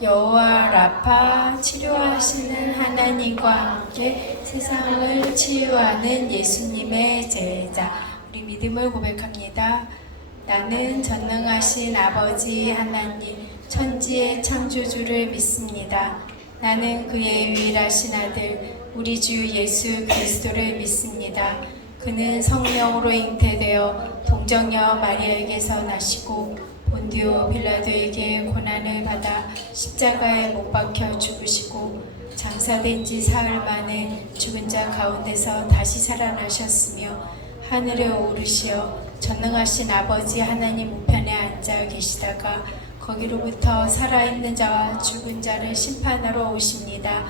여호와 라파 치료하시는 하나님과 함께 세상을 치유하는 예수님의 제자. 우리 믿음을 고백합니다. 나는 전능하신 아버지 하나님 천지의 창조주를 믿습니다. 나는 그의 유일하신 아들 우리 주 예수 그리스도를 믿습니다. 그는 성령으로 잉태되어 동정녀 마리아에게서 나시고 본디오 빌라도에게 고난을 받아 십자가에 못 박혀 죽으시고 장사된 지 사흘 만에 죽은 자 가운데서 다시 살아나셨으며 하늘에 오르시어 전능하신 아버지 하나님 우편에 앉아 계시다가 거기로부터 살아있는 자와 죽은 자를 심판하러 오십니다.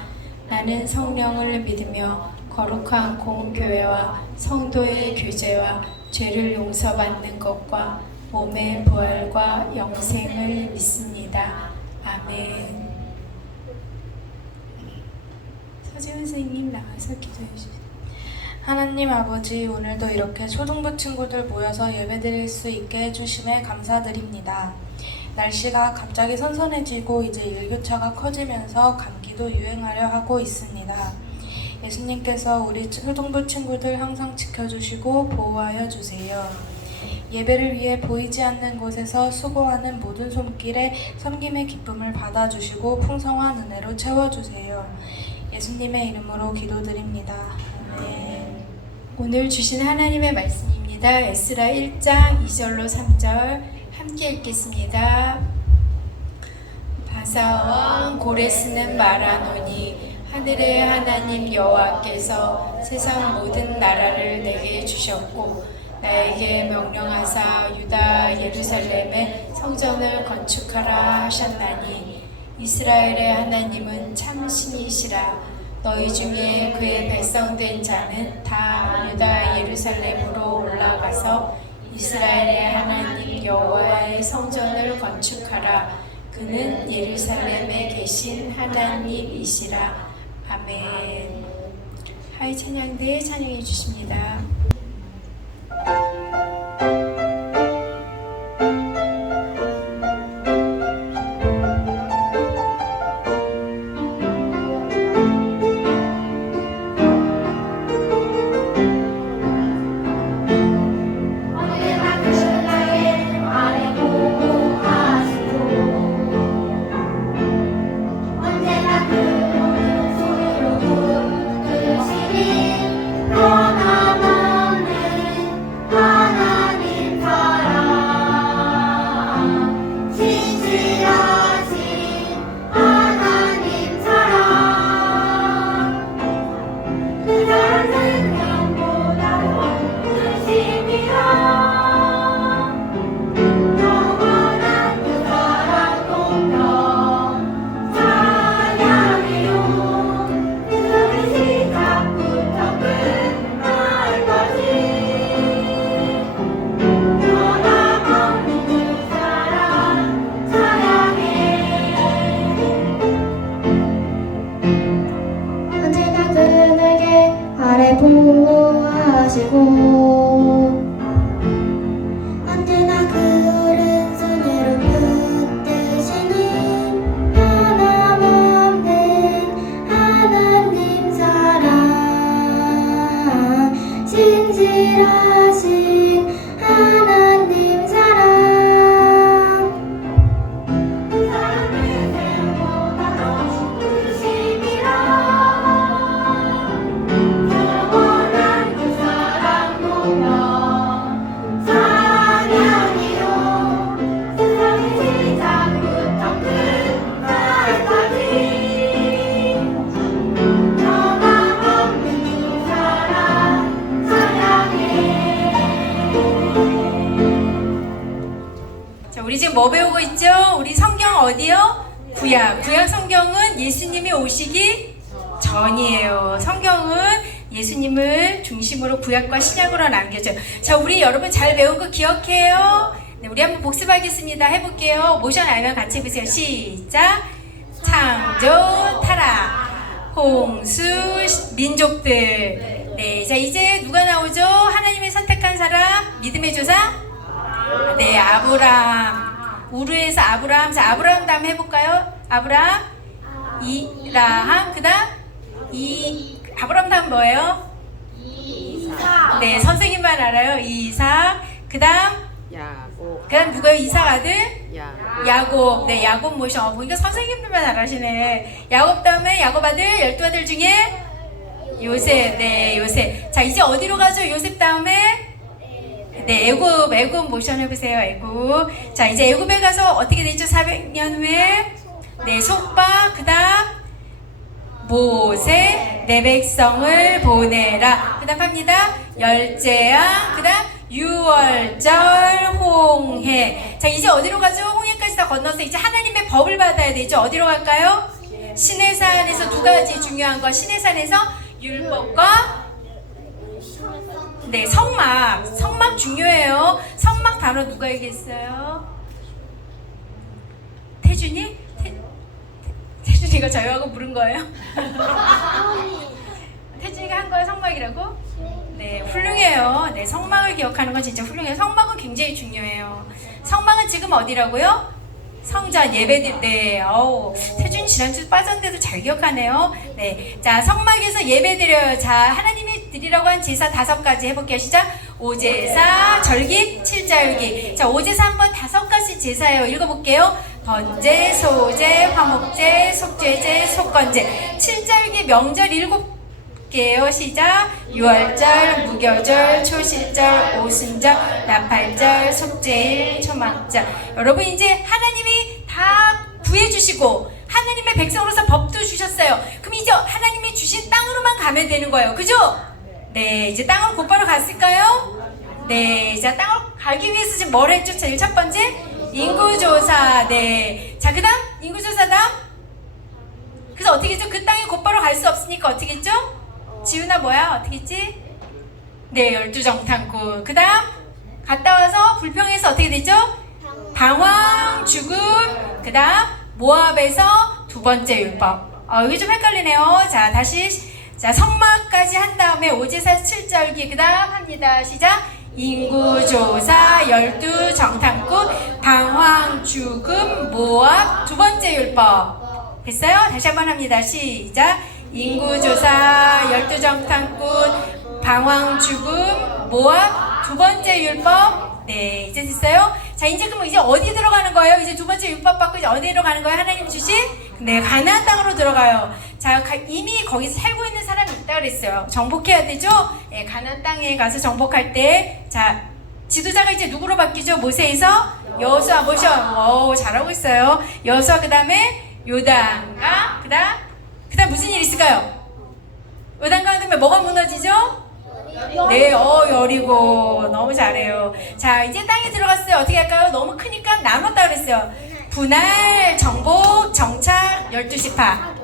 나는 성령을 믿으며 거룩한 공교회와 성도의 교제와 죄를 용서받는 것과 몸의 부활과 영생을 믿습니다. 아멘. 서재훈 선생님 나와서 기도해 주세요. 하나님 아버지, 오늘도 이렇게 초등부 친구들 모여서 예배드릴 수 있게 해주심에 감사드립니다. 날씨가 갑자기 선선해지고 이제 일교차가 커지면서 감기도 유행하려 하고 있습니다. 예수님께서 우리 초등부 친구들 항상 지켜주시고 보호하여 주세요. 예배를 위해 보이지 않는 곳에서 수고하는 모든 손길에 섬김의 기쁨을 받아주시고 풍성한 은혜로 채워주세요. 예수님의 이름으로 기도드립니다. 아멘. 오늘 주신 하나님의 말씀입니다. 에스라 1장 2절로 3절 함께 읽겠습니다. 바사왕 고레스는 말하노니 하늘의 하나님 여호와께서 세상 모든 나라를 내게 주셨고 나에게 명령하사 유다 예루살렘에 성전을 건축하라 하셨나니 이스라엘의 하나님은 참 신이시라. 너희 중에 그의 백성된 자는 다 유다 예루살렘으로 올라가서 이스라엘의 하나님 여호와의 성전을 건축하라. 그는 예루살렘에 계신 하나님이시라. 아멘. 하이 찬양대 찬양해 주십니다. 우리 지금 뭐 배우고 있죠? 우리 성경 어디요? 구약. 구약 성경은 예수님이 오시기 전이에요. 성경은 예수님을 중심으로 구약과 신약으로 남겨져요. 자, 우리 여러분 잘 배운 거 기억해요? 네, 우리 한번 복습하겠습니다. 해볼게요. 모션 알면 같이 해보세요. 시작. 창조, 타락, 홍수, 민족들. 네, 자 이제 누가 나오죠? 하나님의 선택한 사람, 믿음의 조상? 네, 아브라함. 우르에서 아브라함. 자, 아브라함 다음에 해볼까요? 아브람, 이라함, 그 다음 아브람 다음 뭐예요? 네, 선생님만 알아요. 이삭, 그 다음 누구예요? 이삭 아들? 야곱. 네, 야곱 모셔. 보니까 선생님들만 잘하시네. 야곱 다음에 야곱 아들, 12아들 중에 요셉. 네, 요셉. 자, 이제 어디로 가죠? 요셉 다음에? 네, 애굽 모셔내보세요. 애굽. 자, 이제 애굽에 가서 어떻게 되죠? 400년 후에? 네, 속박, 그 다음 모세, 내 백성을 보내라. 그 다음 합니다. 열제야, 그 다음 유월절, 홍해. 자, 이제 어디로 가죠? 홍해까지 다 건너서 이제 하나님의 법을 받아야 되죠. 어디로 갈까요? 시내산에서 두 가지 중요한 거. 시내산에서 율법과 네, 성막 중요해요. 성막 단어 누가 얘기했어요? 태준이? 태준이가 저희하고 물은 거예요? 태준이가 한 거예요? 성막이라고? 네, 훌륭해요. 네, 성막을 기억하는 건 진짜 훌륭해요. 성막은 굉장히 중요해요. 성막은 지금 어디라고요? 성전, 예배드릴 때. 태준이 지난주 빠졌는데도 잘 기억하네요. 네, 자, 성막에서 예배드려요. 자, 하나님이 드리라고 한 제사 5가지 해볼게요. 시작. 오제사, 절기, 칠자율기. 자, 오제사 한번 5가지 제사예요. 읽어볼게요. 번제, 소제, 화목제, 속죄제, 속건제. 칠자율기 명절 7개요. 시작. 유월절, 무교절, 초실절, 오순절, 나팔절, 속죄일, 초막절. 여러분, 이제 하나님이 다 구해주시고 하나님의 백성으로서 법도 주셨어요. 그럼 이제 하나님이 주신 땅으로만 가면 되는 거예요. 그죠? 네, 이제 땅으로 곧바로 갔을까요? 네, 이제 땅으로 가기 위해서 지금 뭘 했죠? 제일 첫 번째 인구조사. 네, 자, 그 다음 인구조사 다음. 그래서 어떻게 했죠? 그 땅에 곧바로 갈 수 없으니까 어떻게 했죠? 지훈아 뭐야? 어떻게 했지? 네, 12정탐꾼. 그 다음 갔다 와서 불평해서 어떻게 되죠? 방황, 죽음. 그 다음 모압에서 2번째 율법. 이게 좀 헷갈리네요. 자, 다시. 자, 성막까지 한 다음에 오제사 7절기. 그 다음 합니다. 시작. 인구조사, 12정탐꾼, 방황, 죽음, 모압, 2번째 율법. 됐어요? 다시 한번 합니다. 시작. 인구조사, 12정탐꾼, 방황, 죽음, 모압, 2번째 율법. 네, 이제 됐어요? 자, 이제 그럼 이제 어디 들어가는 거예요? 이제 2번째 율법 받고 이제 어디로 가는 거예요? 하나님 주신? 네, 가나안 땅으로 들어가요. 자, 이미 거기서 살고 있는 사람이 있다 그랬어요. 정복해야 되죠? 네, 가나안 땅에 가서 정복할 때, 자, 지도자가 이제 누구로 바뀌죠? 모세에서 여호수아 모셔. 잘하고 있어요. 여호수아 그 다음에 요단강, 그 다음 무슨 일 있을까요? 요단강 다음에 뭐가 무너지죠? 네, 여리고. 너무 잘해요. 자, 이제 땅에 들어갔어요. 어떻게 할까요? 너무 크니까 나눴다 그랬어요. 분할, 정복, 정착, 12지파.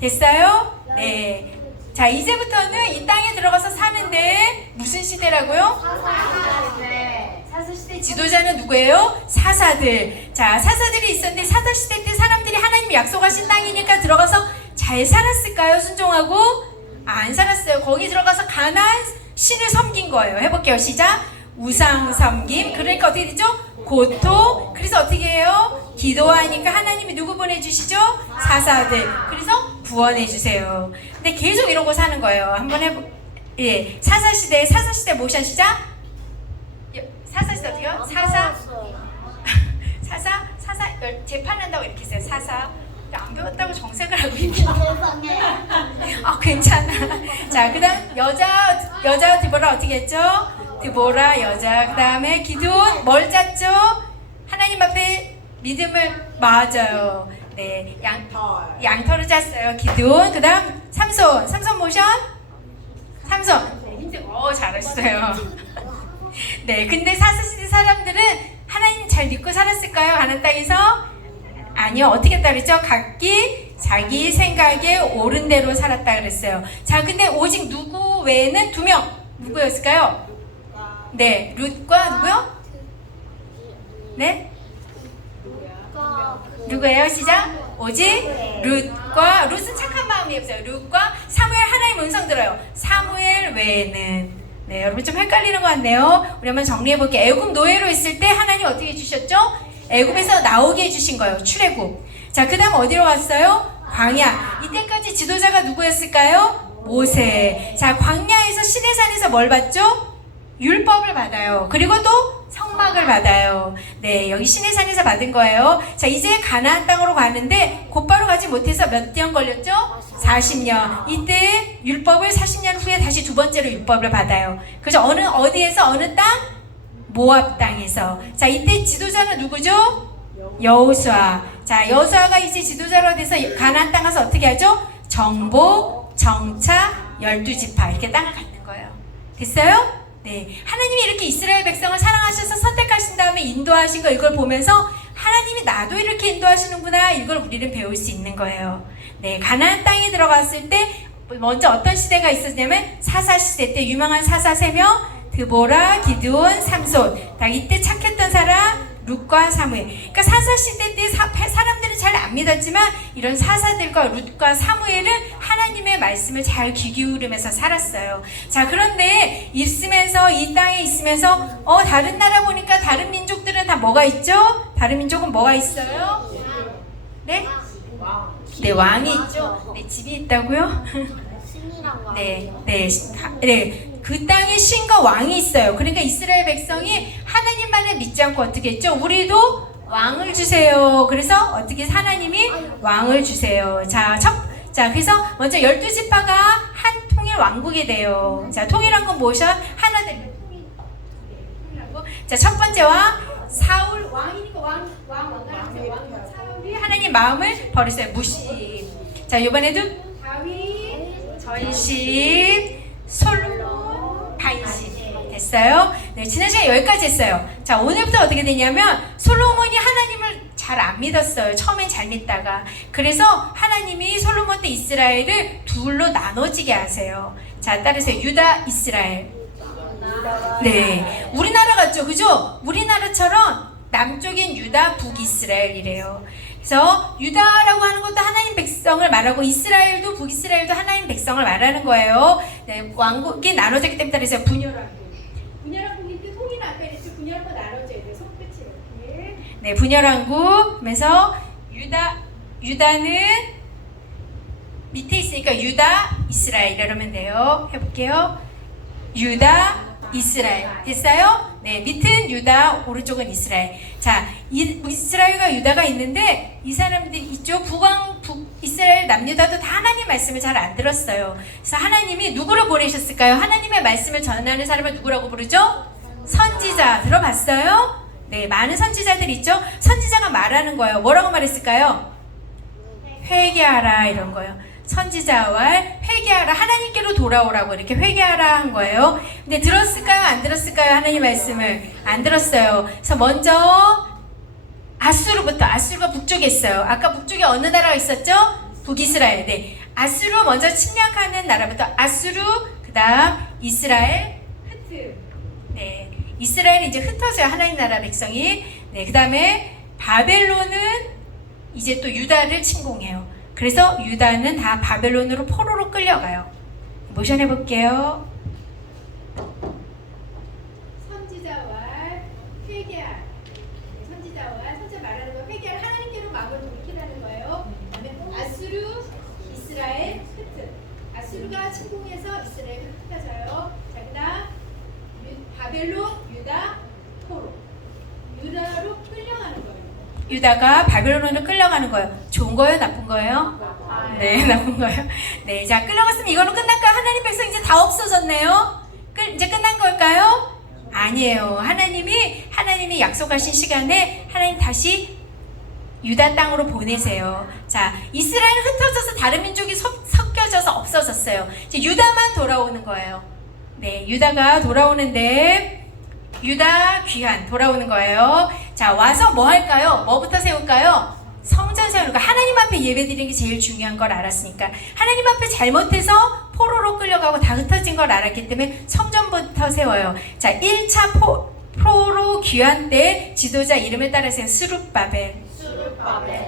됐어요? 네. 자, 이제부터는 이 땅에 들어가서 사는데 무슨 시대라고요? 사사시대 지도자는 누구예요? 사사들. 자, 사사들이 있었는데 사사시대 때 사람들이 하나님이 약속하신 땅이니까 들어가서 잘 살았을까요? 순종하고? 안 살았어요. 거기 들어가서 가나안 신을 섬긴 거예요. 해볼게요. 시작. 우상 섬김. 그러니까 어떻게 되죠? 고통. 그래서 어떻게 해요? 기도하니까 하나님이 누구 보내주시죠? 사사들. 그래서 구원해 주세요. 근데 계속 이러고 사는 거예요. 한번 예, 사사시대 모션 시작. 사사시대 어떻게요? 사사 재판한다고 이렇게 했어요. 사사. 안 배웠다고 정색을 하고 있네. 괜찮아. 자, 그 다음 여자 드보라 어떻게 했죠? 드보라 여자. 그 다음에 기드온 뭘 짰죠? 하나님 앞에 믿음을 맞아요. 네, 양털을 짰어요. 기드온. 그 다음 삼손 모션. 삼손. 잘하셨어요. 네, 근데 사사시대 사람들은 하나님 잘 믿고 살았을까요? 가나안 땅에서? 아니요. 어떻게 했다 그랬죠? 각기 자기 생각에 옳은 대로 살았다 그랬어요. 자, 근데 오직 누구 외에는 2명. 누구였을까요? 네, 룻과 누구요? 네? 누구예요? 시작. 오직 룻은 착한 마음이었어요. 룻과 사무엘 하나님 음성 들어요. 사무엘 외에는. 네, 여러분 좀 헷갈리는 것 같네요. 우리 한번 정리해볼게요. 애굽 노예로 있을 때 하나님 어떻게 해주셨죠? 애굽에서 나오게 해주신 거예요. 출애굽. 자, 자, 그 다음 어디로 갔어요? 광야. 이때까지 지도자가 누구였을까요? 모세. 자, 광야에서 시내산에서 뭘 받죠? 율법을 받아요. 그리고 또 성막을 받아요. 네, 여기 시내산에서 받은 거예요. 자, 이제 가나안 땅으로 가는데 곧바로 가지 못해서 몇 년 걸렸죠? 40년. 이때 율법을 40년 후에 다시 두 번째로 율법을 받아요. 그죠? 어디에서 어느 땅? 모압 땅에서. 자, 이때 지도자는 누구죠? 여호수아. 자, 여호수아가 이제 지도자로 돼서 가나안 땅 가서 어떻게 하죠? 정복, 정차, 12지파 이렇게 땅을 갖는 거예요. 됐어요? 네, 하나님이 이렇게 이스라엘 백성을 사랑하셔서 선택하신 다음에 인도하신 거 이걸 보면서 하나님이 나도 이렇게 인도하시는구나 이걸 우리는 배울 수 있는 거예요. 네, 가나안 땅에 들어갔을 때 먼저 어떤 시대가 있었냐면 사사 시대 때 유명한 사사 3명 드보라, 기드온, 삼손. 다 이때 착했던 사람 룻과 사무엘. 그러니까 사사 시대 때 사람들은 잘 안 믿었지만 이런 사사들과 룻과 사무엘은 하나님의 말씀을 잘 귀 기울이면서 살았어요. 자, 그런데 있으면서 이 땅에 있으면서 다른 나라 보니까 다른 민족들은 다 뭐가 있죠? 다른 민족은 뭐가 있어요? 네? 네, 왕이 있죠. 네, 집이 있다고요? 네, 네, 네. 그 땅에 신과 왕이 있어요. 그러니까 이스라엘 백성이 하나님만을 믿지 않고 어떻게 했죠? 우리도 왕을 주세요. 그래서 어떻게 하나님이 왕을 주세요. 자, 그래서 먼저 12지파가 한 통일 왕국이 돼요. 자, 통일한 건 무엇이야? 하나 되면 통일하고. 자, 첫 번째 왕 사울 왕이니까 사울이 하나님 마음을 버렸어요. 무시. 자, 이번에도 다윗, 전심, 솔로몬, 바이신 됐어요. 네, 지난 시간에 여기까지 했어요. 자, 오늘부터 어떻게 되냐면 솔로몬이 하나님을 잘 안 믿었어요. 처음엔 잘 믿다가. 그래서 하나님이 솔로몬 때 이스라엘을 둘로 나눠지게 하세요. 자, 따르세요. 유다, 이스라엘. 네, 우리나라 같죠, 그죠? 우리나라처럼 남쪽엔 유다, 북이스라엘이래요. 그래서 유다라고 하는 것도 하나님 백성을 말하고 이스라엘도 북이스라엘도 하나님 백성을 말하는 거예요. 네, 왕국이 나눠졌기 때문에 따라서 분열왕국 통일은 아까 이랬죠. 분열왕국 나눠져야 돼요. 손끝이 이렇게. 네, 분열왕국 하면서 유다는 밑에 있으니까 유다, 이스라엘 이러면 돼요. 해볼게요. 유다, 이스라엘 됐어요? 네, 밑은 유다, 오른쪽은 이스라엘. 자, 이스라엘과 유다가 있는데 이 사람들이 이쪽 북이스라엘 남유다도 다 하나님 말씀을 잘 안 들었어요. 그래서 하나님이 누구를 보내셨을까요? 하나님의 말씀을 전하는 사람을 누구라고 부르죠? 선지자. 들어봤어요? 네, 많은 선지자들 있죠? 선지자가 말하는 거예요. 뭐라고 말했을까요? 회개하라 이런 거예요. 선지자와 회개하라, 하나님께로 돌아오라고 이렇게 회개하라 한 거예요. 근데 들었을까요? 안 들었을까요? 하나님 말씀을 안 들었어요. 그래서 먼저 아수르가 북쪽에 있어요. 아까 북쪽에 어느 나라가 있었죠? 북이스라엘. 네, 아수르 먼저 침략하는 나라부터 아수르, 그 다음 이스라엘, 흐트. 네, 이스라엘이 이제 흩어져요. 하나님 나라 백성이. 네, 그 다음에 바벨론은 이제 또 유다를 침공해요. 그래서 유다는 다 바벨론으로 포로로 끌려가요. 모션해 볼게요. 선지자와 회개할. 선지자 말하는 거 회개할, 하나님께로 마음을 돌이키라는 거예요. 그다음에 아수르, 이스라엘, 흐트. 아수르가 침공해서 이스라엘이 흩어져요. 자, 그다음 바벨론, 유다, 포로. 유다로 끌려가는 거예요. 유다가 바벨론으로 끌려가는 거예요. 좋은 거예요? 나쁜 거예요? 네, 나쁜 거예요. 네, 자, 끌려갔으면 이걸로 끝날까요? 하나님 백성 이제 다 없어졌네요. 이제 끝난 걸까요? 아니에요. 하나님이 약속하신 시간에 하나님 다시 유다 땅으로 보내세요. 자, 이스라엘은 흩어져서 다른 민족이 섞여져서 없어졌어요. 이제 유다만 돌아오는 거예요. 네, 유다가 돌아오는데 유다 귀환 돌아오는 거예요. 자, 와서 뭐 할까요? 뭐부터 세울까요? 성전 세우는 거. 하나님 앞에 예배드리는 게 제일 중요한 걸 알았으니까. 하나님 앞에 잘못해서 포로로 끌려가고 다 흩어진 걸 알았기 때문에 성전부터 세워요. 자, 1차 포로 귀환 때 지도자 이름을 따라서 스룹바벨.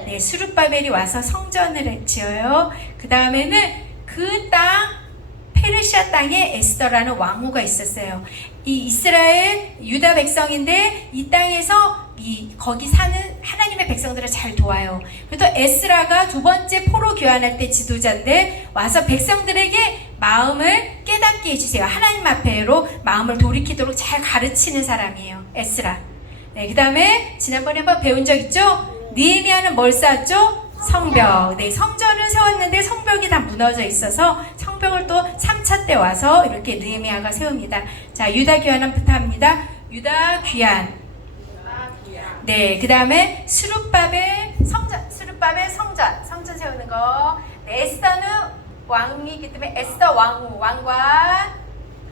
네, 스룹바벨이 와서 성전을 지어요. 그 다음에는 그 땅 페르시아 땅에 에스더라는 왕후가 있었어요. 이 이스라엘 유다 백성인데 이 땅에서 거기 사는 하나님의 백성들을 잘 도와요. 그리고 또 에스라가 두 번째 포로 교환할 때 지도자인데 와서 백성들에게 마음을 깨닫게 해주세요. 하나님 앞에로 마음을 돌이키도록 잘 가르치는 사람이에요. 에스라. 네, 그 다음에 지난번에 한번 배운 적 있죠? 느헤미야는 뭘 쌓았죠? 성벽. 네, 성전을 세웠는데 성벽이 다 무너져 있어서 성벽을 또 3차 때 와서 이렇게 느헤미야가 세웁니다. 자, 유다 귀환부터 합니다. 유다 귀환. 네, 그 다음에 스룹바벨 성전 세우는 거. 네, 에스더는 왕이기 때문에 에스더 왕관.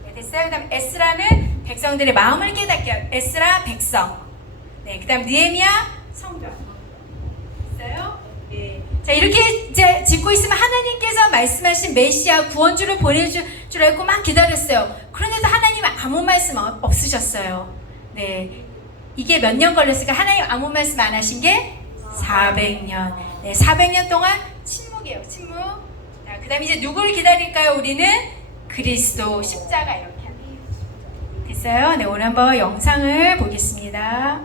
네, 됐어요. 그 다음에 에스라는 백성들의 마음을 깨닫게 해요. 에스라 백성. 네, 그 다음 느헤미야 성벽. 됐어요? 네. 자, 이렇게 이제 짓고 있으면 하나님께서 말씀하신 메시아 구원주를 보내줄 줄 알고 막 기다렸어요. 그런데도 하나님은 아무 말씀 없으셨어요. 네. 이게 몇 년 걸렸을까? 하나님 아무 말씀 안 하신 게 400년. 네, 400년 동안 침묵이에요. 침묵. 자, 그 다음에 이제 누구를 기다릴까요? 우리는 그리스도 십자가 이렇게 합니다. 됐어요? 네, 오늘 한번 영상을 보겠습니다.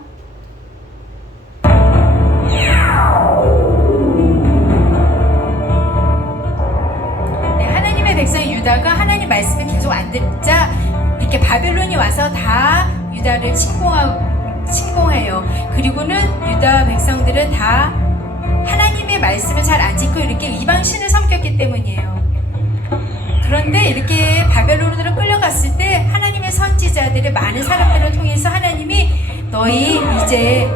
네, 하나님의 백성 유다가 하나님 말씀을 계속 안 듣자 이렇게 바벨론이 와서 다 유다를 침공해요. 그리고는 유다 백성들은 다 하나님의 말씀을 잘 안 지키고 이렇게 이방신을 섬겼기 때문이에요. 그런데 이렇게 바벨론으로 끌려갔을 때 하나님의 선지자들의 많은 사람들을 통해서 하나님이 너희 이제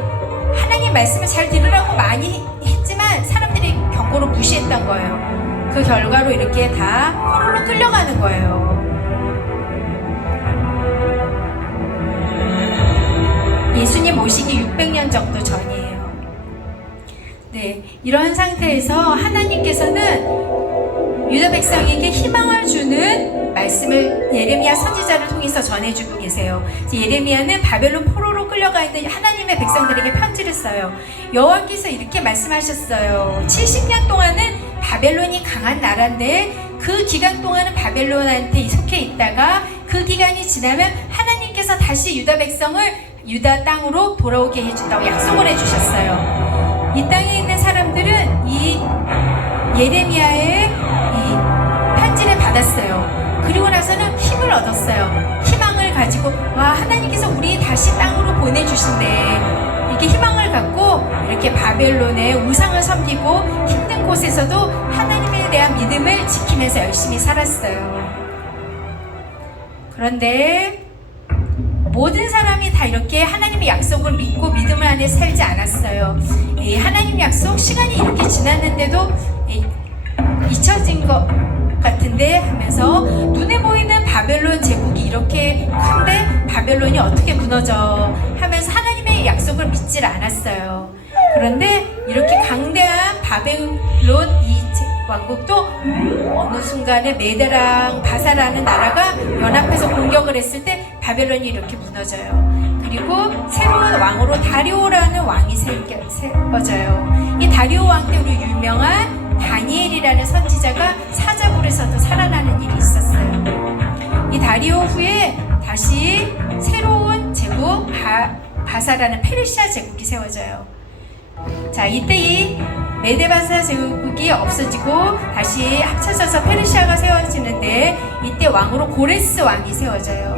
하나님 말씀을 잘 들으라고 많이 했지만 사람들이 경고로 무시했던 거예요. 그 결과로 이렇게 다 포로로 끌려가는 거예요. 예수님 오시기 600년 정도 전이에요. 네, 이런 상태에서 하나님께서는 유다 백성에게 희망을 주는 말씀을 예레미야 선지자를 통해서 전해주고 계세요. 예레미야는 바벨론 포로로 끌려가 있는 하나님의 백성들에게 편지를 써요. 여호와께서 이렇게 말씀하셨어요. 70년 동안은 바벨론이 강한 나라인데 그 기간 동안은 바벨론한테 속해 있다가 그 기간이 지나면 하나님께서 다시 유다 백성을 유다 땅으로 돌아오게 해준다고 약속을 해주셨어요. 이 땅에 있는 사람들은 이 예레미야의 이 편지를 받았어요. 그리고 나서는 힘을 얻었어요. 희망을 가지고 와, 하나님께서 우리 다시 땅으로 보내주신대. 이렇게 희망을 갖고 이렇게 바벨론의 우상을 섬기고 힘든 곳에서도 하나님에 대한 믿음을 지키면서 열심히 살았어요. 그런데 모든 사람이 다 이렇게 하나님의 약속을 믿고 믿음 안에 살지 않았어요. 하나님 약속 시간이 이렇게 지났는데도 잊혀진 것 같은데 하면서 눈에 보이는 바벨론 제국이 이렇게 큰데 바벨론이 어떻게 무너져 하면서 하나님의 약속을 믿질 않았어요. 그런데 이렇게 강대한 바벨론 이 왕국도 어느 순간에 메대랑 바사라는 나라가 연합해서 공격을 했을 때 바벨론이 이렇게 무너져요. 그리고 새로운 왕으로 다리오라는 왕이 세워져요. 이 다리오 왕 때 우리 유명한 다니엘이라는 선지자가 사자굴에서도 살아나는 일이 있었어요. 이 다리오 후에 다시 새로운 제국 바사라는 페르시아 제국이 세워져요. 자, 이때 이 메데바사 제국이 없어지고 다시 합쳐져서 페르시아가 세워지는데 이때 왕으로 고레스 왕이 세워져요.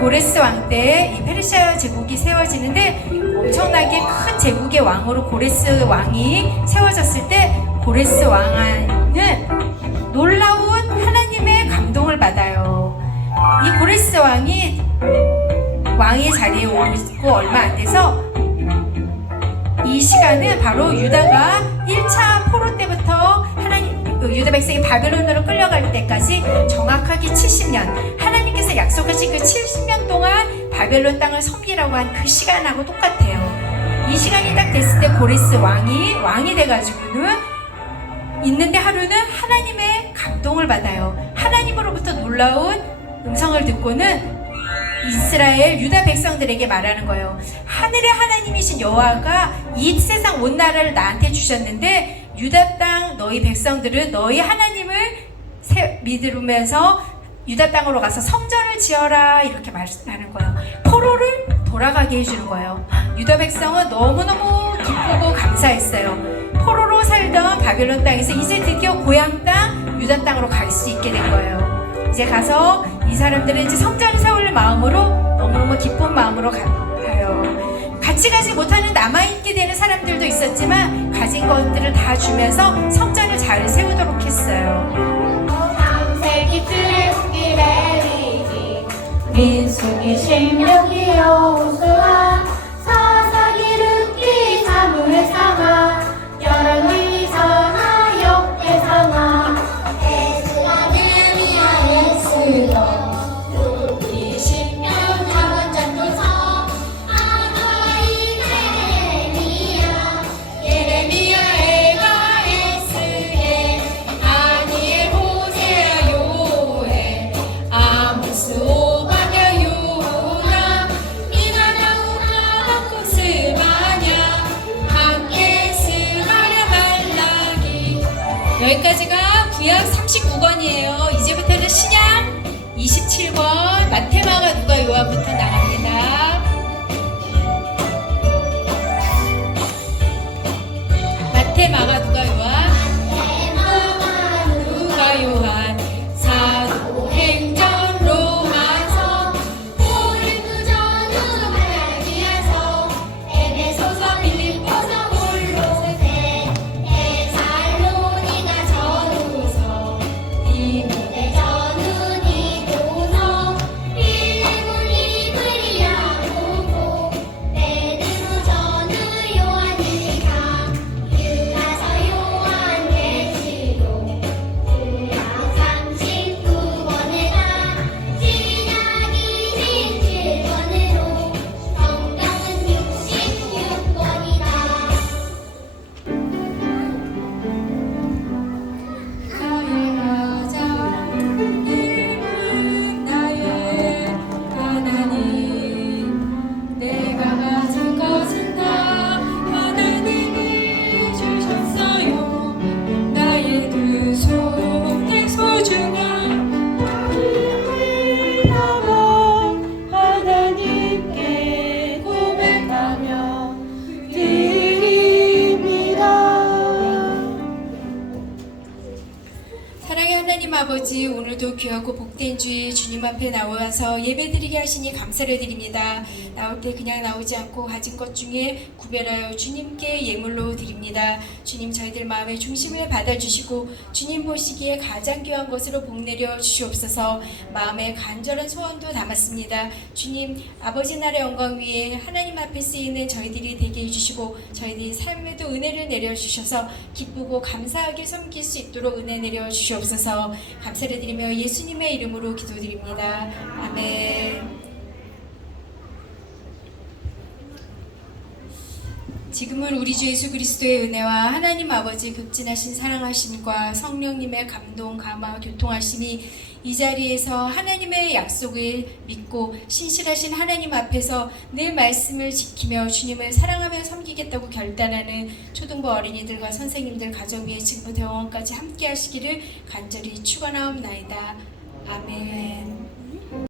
고레스 왕 때 이 페르시아 제국이 세워지는데 엄청나게 큰 제국의 왕으로 고레스 왕이 세워졌을 때 고레스 왕은 놀라운 하나님의 감동을 받아요. 이 고레스 왕이 왕의 자리에 오르고 얼마 안 돼서 이 시간은 바로 유다가 1차 포로 때부터 유다 백성이 바벨론으로 끌려갈 때까지 정확하게 70년, 하나님께서 약속하신 그 70년 동안 바벨론 땅을 섬기라고 한 그 시간하고 똑같아요. 이 시간이 딱 됐을 때 고레스 왕이 돼가지고는 있는데 하루는 하나님의 감동을 받아요. 하나님으로부터 놀라운 음성을 듣고는 이스라엘 유다 백성들에게 말하는 거예요. 하늘의 하나님이신 여호와가 이 세상 온 나라를 나한테 주셨는데 유다 땅 너희 백성들은 너희 하나님을 믿으면서 유다 땅으로 가서 성전을 지어라 이렇게 말하는 거예요. 포로를 돌아가게 해주는 거예요. 유다 백성은 너무너무 기쁘고 감사했어요. 포로로 살던 바벨론 땅에서 이제 드디어 고향 땅 유다 땅으로 갈 수 있게 된 거예요. 이제 가서 이 사람들은 이제 성전을 세울 마음으로 너무너무 기쁜 마음으로 가요. 같이 가지 못하는 남아있게 되는 사람들도 있었지만 가진 것들을 다 주면서 성전을 잘 세우도록 했어요. 창세기 출애굽기 레위기 민수기 신명기 여호수아 사사기 룻기 사무엘상하 열왕기상하 역대상하 에스라 느헤미야 에스더 룻기 신명 작은장로서 아가이 예레미야 에가 에스겔 다니엘 호세아 요엘 아모스 오바댜 요나 미나다우나 바쿠 스바냐 함께 스가랴 말라기. 여기까지가 구약 39권이에요. 이제부터는 신약 27권 마테마가 누가 요한부터 나갑니다. 마테마가 누가 요한? 누가 요한? 사도행전 로마서 고린도전서 갈라디아서 에베소서 빌립보서 골로새 데살로니가 전후서 디모데전후 디도서 빌레몬 이브리야 고고 베드로전후 요한일가 유다서 요한계시록 구약 39권에다 신약 27권으로 성경은 66권이다. 나의 가장 이름은 나의 하나님. 내가 가진 것은 다 하나님이 주셨어요. 나의 두 손에 소중한 이름을 담아 하나님께 고백하며 드립니다. 사랑의 하나님 아버지, 오늘도 귀하고 복된 주일 주님 앞에 나와서 예배드리게 하시니 감사를 드립니다. 나올 때 그냥 나오지 않고 가진 것 중에 구별하여 주님께 예물로 드립니다. 주님, 저희들 마음의 중심을 받아주시고 주님 보시기에 가장 귀한 것으로 복내려 주시옵소서. 마음에 간절한 소원도 담았습니다. 주님, 아버지 나라의 영광 위에 하나님 앞에 쓰이는 저희들이 되게 해주시고 저희들이 삶에도 은혜를 내려주셔서 기쁘고 감사하게 섬길 수 있도록 은혜 내려주시옵소서. 감사를 드리며 예수님의 이름으로 기도드립니다. 아멘. 지금은 우리 주 예수 그리스도의 은혜와 하나님 아버지 극진하신 사랑하심과 성령님의 감동, 감화, 교통하심이 이 자리에서 하나님의 약속을 믿고 신실하신 하나님 앞에서 늘 말씀을 지키며 주님을 사랑하며 섬기겠다고 결단하는 초등부 어린이들과 선생님들 가정 위에 지금부터 영원까지 함께 하시기를 간절히 축원하옵나이다. 아멘.